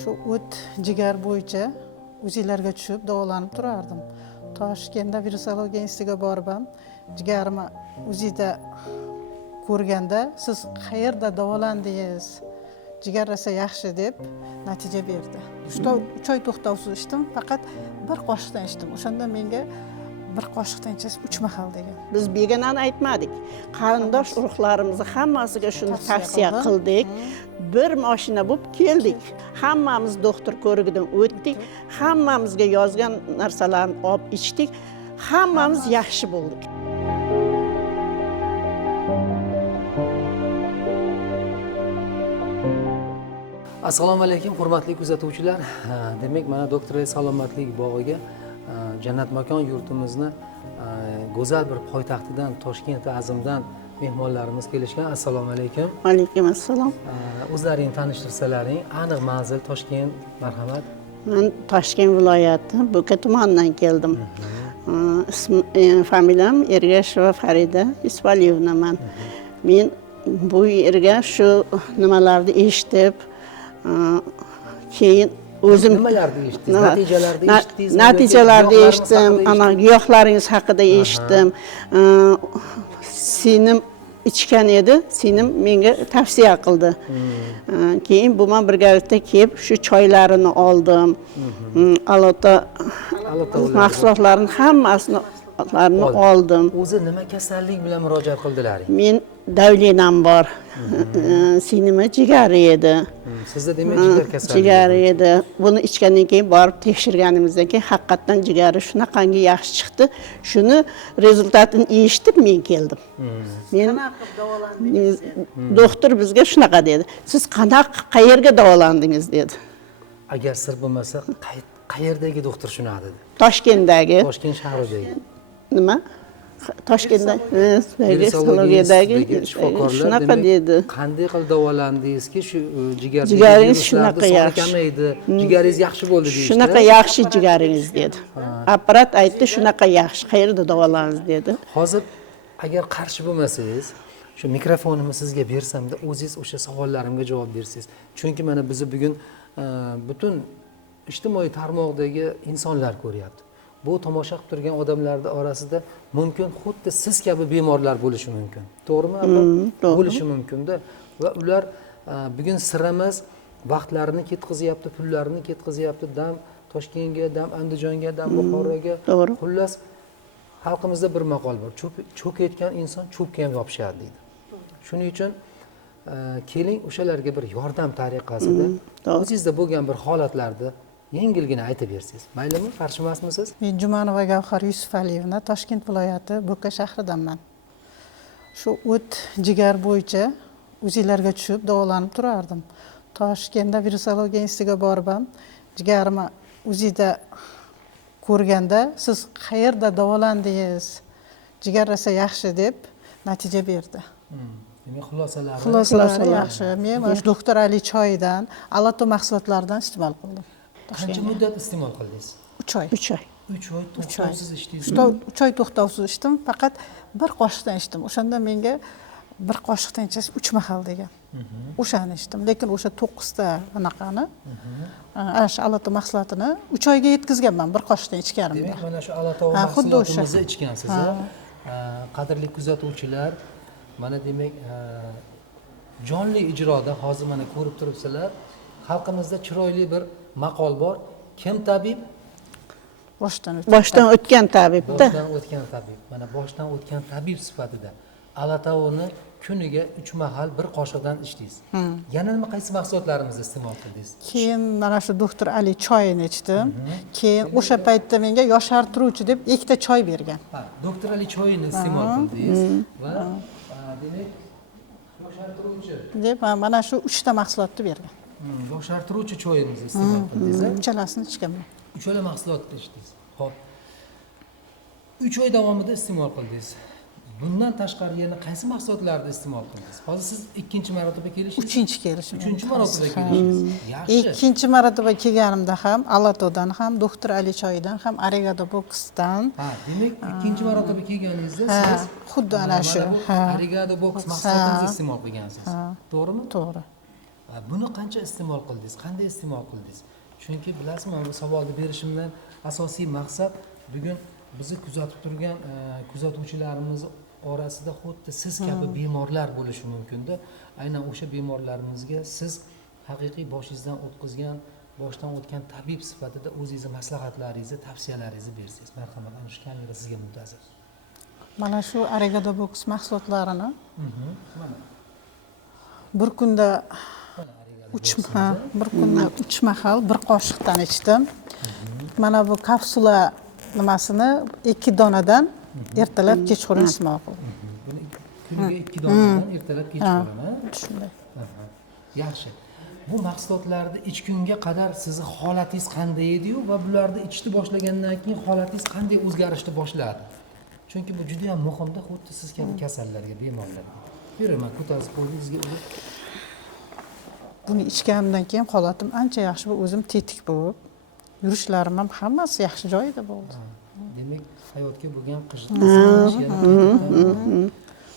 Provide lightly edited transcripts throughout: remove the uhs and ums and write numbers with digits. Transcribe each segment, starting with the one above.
Shu o't jigar bo'yicha uzilarga tushib davolanib turardim. Toshkentda virusologiya institutiga borib ham jigarimni uzida ko'rganda siz qayerda davolandingiz? Jigar rasa yaxshi deb natija berdi. 3 oy to'xtovsiz ichdim, faqat bir qoshiqdan ichdim. O'shanda menga bir qoshiqdan ichasiz 3 mahal degan. Biz begonani aytmadik. Qarindosh urug'larimizni hammasiga shuni tavsiya qildik. Bir mashina bo'lib keldik. Hammamiz doktor ko'rigidan o'tdik. Hammamizga yozgan narsalarni olib ichdik. Hammamiz yaxshi bo'ldik. Assalomu alaykum, hurmatli kuzatuvchilar. Demak, mana doktor salomatlik bog'iga Jannat makon yurtimizni go'zal bir poytaxtidan, Toshkent Azimdan mehmonlarimiz kelishgan. Assalomu alaykum. Alaykum assalom. O'zlaringni tanishtirirsalaring, aniq manzil Toshkent, marhamat. Men Toshkent viloyati Bo'ka tumanidan keldim. Familiyam Ergasheva Farida Isvaliyevnaman. Men bu yerga shu nimalarni eshitib, keyin o'zim nimalarni eshitdingiz? Natijalarni eshitdingiz? Natijalarni eshitdim, ana giyohlaringiz haqida eshitdim. Sinim ichgan edi, sinim menga tavsiya qildi. Keyin bu men birgalikda kelib shu choylarini oldim. Alota mahsulotlarning hammasini oldim. O'zi nima kasallik bilan murojaat qildilaring? Men davlenam bor. Sinimi jigari edi. Sizda demak jigar kasalligi. Jigari edi. Buni ichgandan keyin borib tekshirganimizdan keyin haqiqatan jigari shunaqangi yaxshi chiqdi. Shuni rezultatini eshitib men keldim. Men doktor bizga shunaqa dedi. Siz qayerga davolandingiz dedi. Agar sir bo'lmasa, qayerdagi doktor shunaqa dedi? Toshkentdagi. Toshkent shahridagi. Nima? Toshkentda virusologiyadagi shifokorlar shunaqa dedi. Qanday qilib davolandingizki, shu jigaringiz shunaqa yaxshi kamaydi, jigaringiz yaxshi bo'ldi deydi. Shunaqa yaxshi jigaringiz dedi. Apparat aytdi, shunaqa yaxshi, qayerda davolandingiz dedi. Hozir agar qarshi bo'lmasangiz, shu mikrofonimni sizga bersamda, o'zingiz o'sha savollarimga javob bersangiz. Chunki mana bizni bugun butun ijtimoiy tarmoqdagi insonlar ko'ryapti. Bu tomosha qilib turgan odamlar orasida mumkin xuddi siz kabi bemorlar bo'lishi mumkin. To'g'rimi? To'g'ri. Bo'lishi mumkin-da. Va ular bugun siramas vaqtlarini ketkazyapti, pullarini ketkazyapti, dam Toshkentga, dam Andijonga, dam Buxoroga. To'g'ri. Xullas xalqimizda bir maqol bor. Cho'kayotgan inson cho'pga ham yopishadi deydi. Shuning uchun keling o'shalarga bir yordam tariqasida o'zingizda bo'lgan bir holatlarni yengilgina aytib bersangiz. Maylimi? Qarshi emasmisiz? Men Jumanova Gavhar Yusufaliyevna, Toshkent viloyati Bo'ka shahridanman. Shu o't jigar bo'yicha uzilarga tushib davolanib turardim. Toshkentda virusologiya institutiga borib ham jigarimni uzida ko'rganda siz qayerda davolandingiz? Jigar rasa yaxshi deb natija berdi. Demak, Xulosalari yaxshi. Men mana shu doktor Ali choyidan, Alato mahsulotlaridan iste'mol qildim. Qancha muddat iste'mol qildingiz? 3 oy. 3 oy to'xtovsiz ichdingiz. 3 oy to'xtovsiz ichdim, faqat bir qoshiqdan ichdim. O'shanda menga bir qoshiqdan ichasiz 3 mahal degan. O'shani ichdim, lekin o'sha 9 ta anaqani, ana shu Alato mahsulotini 3 oyga yetkazganman bir qoshiqdan ichganimda. Demak, mana shu Alato mahsulotimizni ichgansiz. Qadrli kuzatuvchilar, mana demak jonli ijroda hozir mana ko'rib turibsizlar, xalqimizda chiroyli bir maqol bor. Kim tabib? Boshdan o'tgan tabibda. Boshdan o'tgan tabib. Mana boshdan o'tgan tabib sifatida Alatavoni kuniga 3 mahal bir qoshiqdan ichdingiz. Yana nima qaysi mahsulotlarimizni iste'mol qildingiz? Keyin mana shu doktor Ali choyini ichdim. Keyin o'sha paytda menga yoshartiruvchi deb ikkita choy bergan. Doktor Ali choyini iste'mol qildingiz va demak yoshartiruvchi deb mana shu 3 ta mahsulotni bergan. Yoshartiruvchi choyimizni iste'mol qildingiz. Uchalasini ichganman. Uchala mahsulotni ichdingiz. Xo'p. 3 oy davomida iste'mol qildingiz. Bundan tashqari yana qaysi mahsulotlarni iste'mol qildingiz? Hozir siz ikkinchi marotaba kelishingiz. Uchinchi kelishim. Uchinchi marotaba kelishingiz. Yaxshi. Ikkinchi marotaba kelganimda ham Alatodan ham, doktor Ali choyidan ham, Arigato Box'dan. Demak, ikkinchi marotaba kelganingizda siz xuddi ana shu Arigato Box mahsulotini iste'mol qilgansiz. To'g'rimi? To'g'ri. Buni qancha iste'mol qildingiz? Qanday iste'mol qildingiz? Chunki bilasizmi, bu savolni berishimdan asosiy maqsad bugun bizni kuzatib turgan kuzatuvchilarimiz orasida xuddi siz kabi bemorlar bo'lishi mumkinda. Aynan o'sha bemorlarimizga siz haqiqiy boshingizdan o'tkazgan, boshdan o'tgan tabib sifatida o'zingizni maslahatlaringizni, tavsiyalaringizni bersangiz, marhamat, ana shu kamera sizga muntazir. Mana shu Arigato Box mahsulotlarini Mana bir kunda Arigato bir kunda 3 mahal bir qoshiqdan ichdim. Mana bu kapsula nimasini 2 donadan ertalab kechqurun iste'mol qildim. Buni kuniga 2 donadan ertalab kechqurun, ha? Shunday. Yaxshi. Bu mahsulotlarni ichgunga qadar sizni holatingiz qanday edi-yu va bularni ichishni boshlagandan keyin holatingiz qanday o'zgarishni boshladi? Chunki bu juda ham muhimda, xuddi siz kabi kasallarga, bemorlarga. Beraman, ko'tarib qo'yingizga urib. Buni ichganimdan keyin holatim ancha yaxshi bo'lib, o'zim tetik bo'lib, yurishlarim ham hammasi yaxshi joyida bo'ldi. Demak, hayotga bo'lgan qiziqish yana.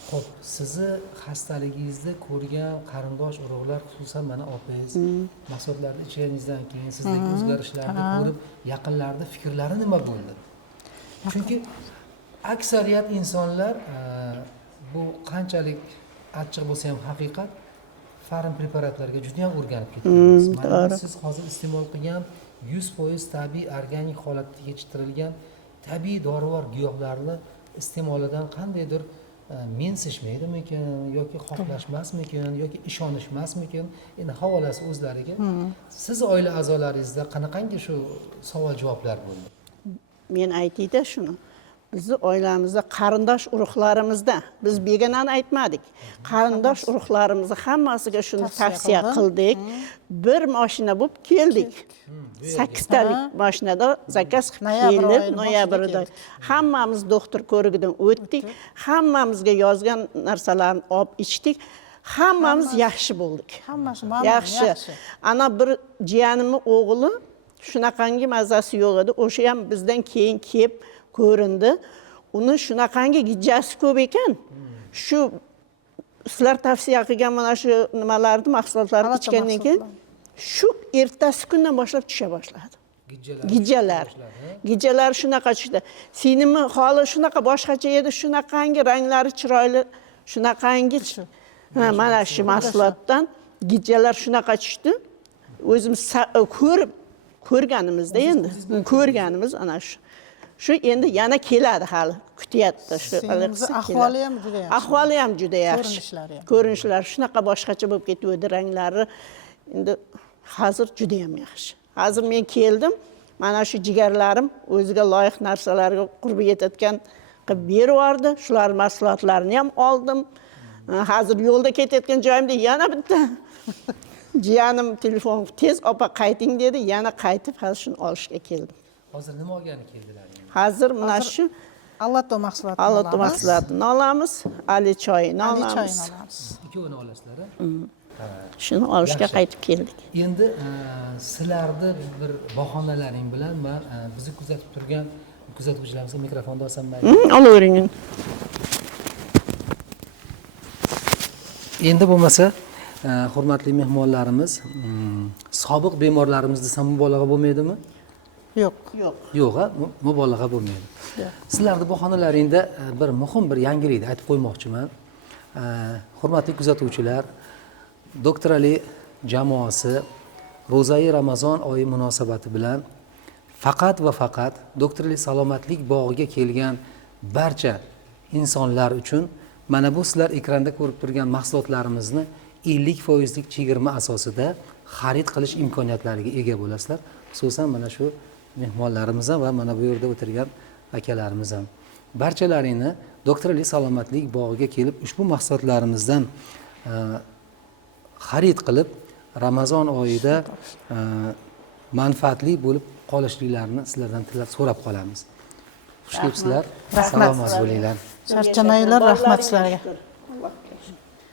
Xo'p, sizni xastaligingizni ko'rgan qarindosh urug'lar, xususan mana opangiz mahsulotlarni ichganingizdan keyin sizdagi o'zgarishlarni ko'rib, yaqinlarning fikrlari nima bo'ldi? Chunki aksariyat insonlar bu qanchalik achchiq bo'lsa ham haqiqat, farm preparatlarga juda ham o'rganib ketganmiz. Mana siz hozir iste'mol qilgan 100% tabiiy organik holatda yetishtirilgan tabiiy dorivor giyohlarni iste'molidan qandaydir mensishmaydimikin yoki xohlashmasmikin yoki ishonishmasmikin, endi havolasi o'zlariga. Siz oila a'zolaringizda qanaqangi shu savol javoblar bo'ldi? Men aytayda shuni. Bizni oilamizda qarindosh urug'larimizda biz begonani aytmadik. Qarindosh urug'larimizni hammasiga shuni tavsiya qildik. Bir mashina bo'lib keldik. 8 talik mashinada zakaz qilib kelib, noyabrda hammamiz doktor ko'rigidan o'tdik. Hammamizga yozgan narsalarni olib ichdik. Hammamiz yaxshi bo'ldik. Hammasi yaxshi. Ana bir jiyanimning o'g'li shunaqangi mazasi yo'q edi. O'sha ham bizdan keyin kelib ko'rindi. Uni shunaqangi gijjasi ko'p ekan. Shu sizlar tavsiya qilgan mana shu nimalarni mahsulotlarni ichgandan keyin shu ertasi kundan boshlab tusha boshladi. Gijjalar shunaqa tushdi. Sinimi holi shunaqa boshqacha edi, shunaqangi ranglari chiroyli, shunaqangi mana shu mahsulotdan gijjalar shunaqa tushdi. O'zimiz ko'rganimizda endi, ko'rganimiz ana shu. Shu endi yana keladi hali, kutyapti shu. Ahvoli ham juda yaxshi. Ahvoli ham juda yaxshi. Ko'rinishlari shunaqa boshqacha bo'lib ketdi, ranglari endi hozir juda ham yaxshi. Hozir men keldim, mana shu jigarlarim o'ziga loyiq narsalarga qurbi yetayotgan qilib berib yubordi. Shular mahsulotlarini ham oldim. Hozir yo'lda ketayotgan joyimda yana bitta jiyanim telefon tez opa qayting dedi, yana qaytib hozir shuni olishga keldim. Hozir nima olgani keldilar? Hozir mana shu Allato mahsulotini Allato mahsulotini olamiz, Ali choyini olamiz. Ikkovini olasizlar. Shuni olishga qaytib keldik. Endi sizlarni bir bahonalaring bilan men bizni kuzatib turgan kuzatuvchilarimizga mikrofonni olsam mayli. Olavering. Endi bo'lmasa, hurmatli mehmonlarimiz, sobiq bemorlarimiz desam mubolag'a bo'lmaydimi? Yo'q. Yo'q, mubolag'a bo'lmaydi. Sizlarning bahonalaringda bir muhim bir yangilikni aytib qo'ymoqchiman. Hurmatli kuzatuvchilar, Doktor Ali jamoasi Ro'zai Ramazon oyi munosabati bilan faqat va faqat Doktor Ali salomatlik bog'iga kelgan barcha insonlar uchun mana bu sizlar ekranda ko'rib turgan mahsulotlarimizni 50% chegirma asosida xarid qilish imkoniyatlariga ega bo'lasizlar. Xususan mana shu mehmonlarimiz ham va mana bu yerda o'tirgan akalarimiz ham. Barchalaringni Doktor Ali salomatlik bog'iga kelib ushbu mahsulotlarimizdan xarid qilib Ramazon oyida manfaatli bo'lib qolishliklarini sizlardan tilab so'rab qolamiz. Xush kelibsizlar. Salomat bo'linglar. Charchamanglar, rahmat sizlarga.